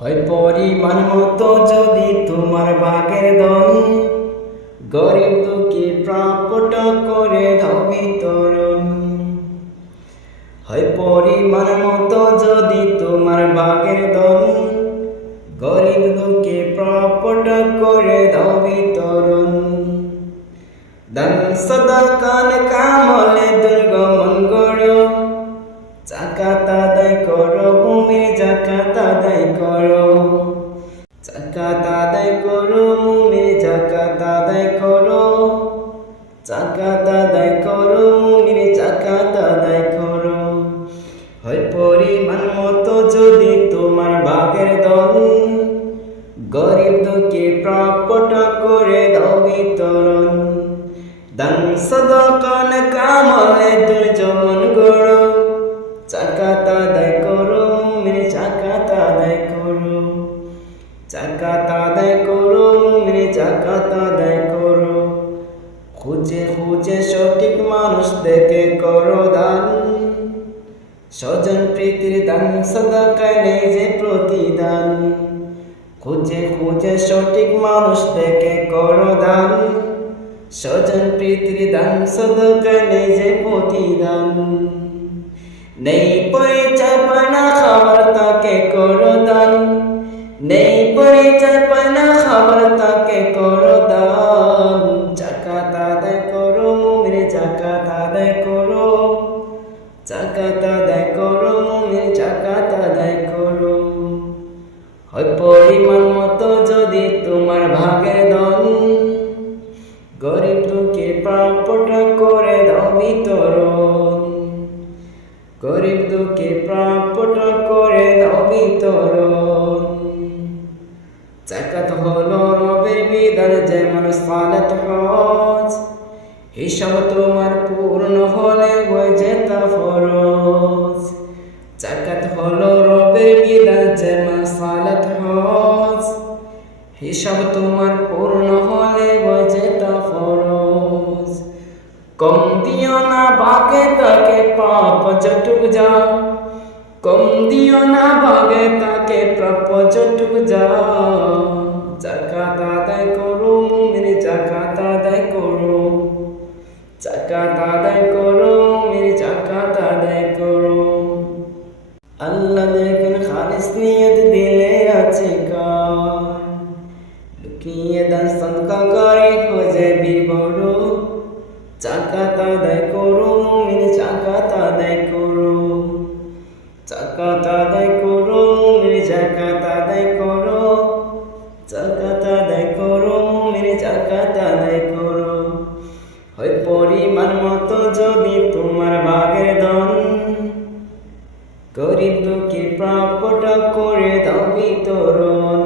হয় পরিমাণ মতো যদি তোমার ভাগের ধন, গরিব দুঃখী প্রাপ্যটা করে দাও বিতরণ। হয় পরিমাণ মতো যদি তোমার ভাগের ধন, গরিব দুঃখী প্রাপ্যটা করে দাও বিতরণ। দান সাদাকা কামলে দুর্গমন গড়ো, যাকাত আদায় করো, ভূমির যাকাত আদায় করো। যাকাত আদায় করো, ভূমির যাকাত আদায় করো। যাকাত আদায় করো, ভূমির যাকাত আদায় করো। হয় পরিমাণ মতো যদি তোমার ভাগের ধন, গরিব দুঃখী প্রাপ্যটা করে দাও বিতরণ। দান সাদাকা কামলে দুর্গমন গড়ো, যাকাত আদায় করো, মুমিন যাকাত আদায় করো। যাকাত আদায় করো, মুমিন যাকাত আদায় করো। খুঁজে খুঁজে সঠিক মানুষ দেখে করো দান, স্বজন প্রীতির দান সাদাকায় নেই যে প্রতিদান। খুঁজে খুঁজে সঠিক মানুষ দেখে করো দান, স্বজন প্রীতির দান সাদাকায় নেই যে প্রতিদান। নেই পরিচয় পানা খাবার তাকে করো দান, নেই পরিচয় পানা খাবার তাকে করো দান। যাকাত আদায় করো, মুমিন যাকাত আদায় করো। যাকাত আদায় করো, মুমিন যাকাত আদায় করো। হয় পরিমাণ মতো যদি তোমার ভাগের ধন, গরিব দুঃখী প্রাপ্যটা করে দাও বিতরণ। গরিব দুঃখী প্রাপ্যটা করে দাও বিতরণ। যাকাত হলো রবের বিধান যেমন সালাত হজ, হিসাব তোমার পূর্ণ হলে হয়ে যেত ফরজ। যাকাত হলো রবের বিধান যেমন সালাত হজ, হিসাব তোমার পূর্ণ হলে হয়ে যেত ফরজ। কম দিও না ভাগে তাকে প্রাপ্য যটুক যা, কম দিও না ভাগে তাকে প্রাপ্য যটুক যা। যাকাত আদায় করো, মুমিন যাকাত আদায় করো। যাকাত আদায় করো, মুমিন যাকাত আদায় করো। আল্লাহ দেখেন খালিস নিয়ত দিলে আছে কার, লুকিয়ে দান সদকা করে খোঁজে বীর বড়। যাকাত আদায় করো, মুমিন যাকাত আদায় করো। যাকাত আদায় করো, মুমিন যাকাত আদায় করো। যাকাত আদায় করো, মুমিন যাকাত আদায় করো। হয় পরিমাণ মতো যদি তোমার ভাগের ধন, গরিব দুঃখী প্রাপ্যটা করে দাও বিতরণ।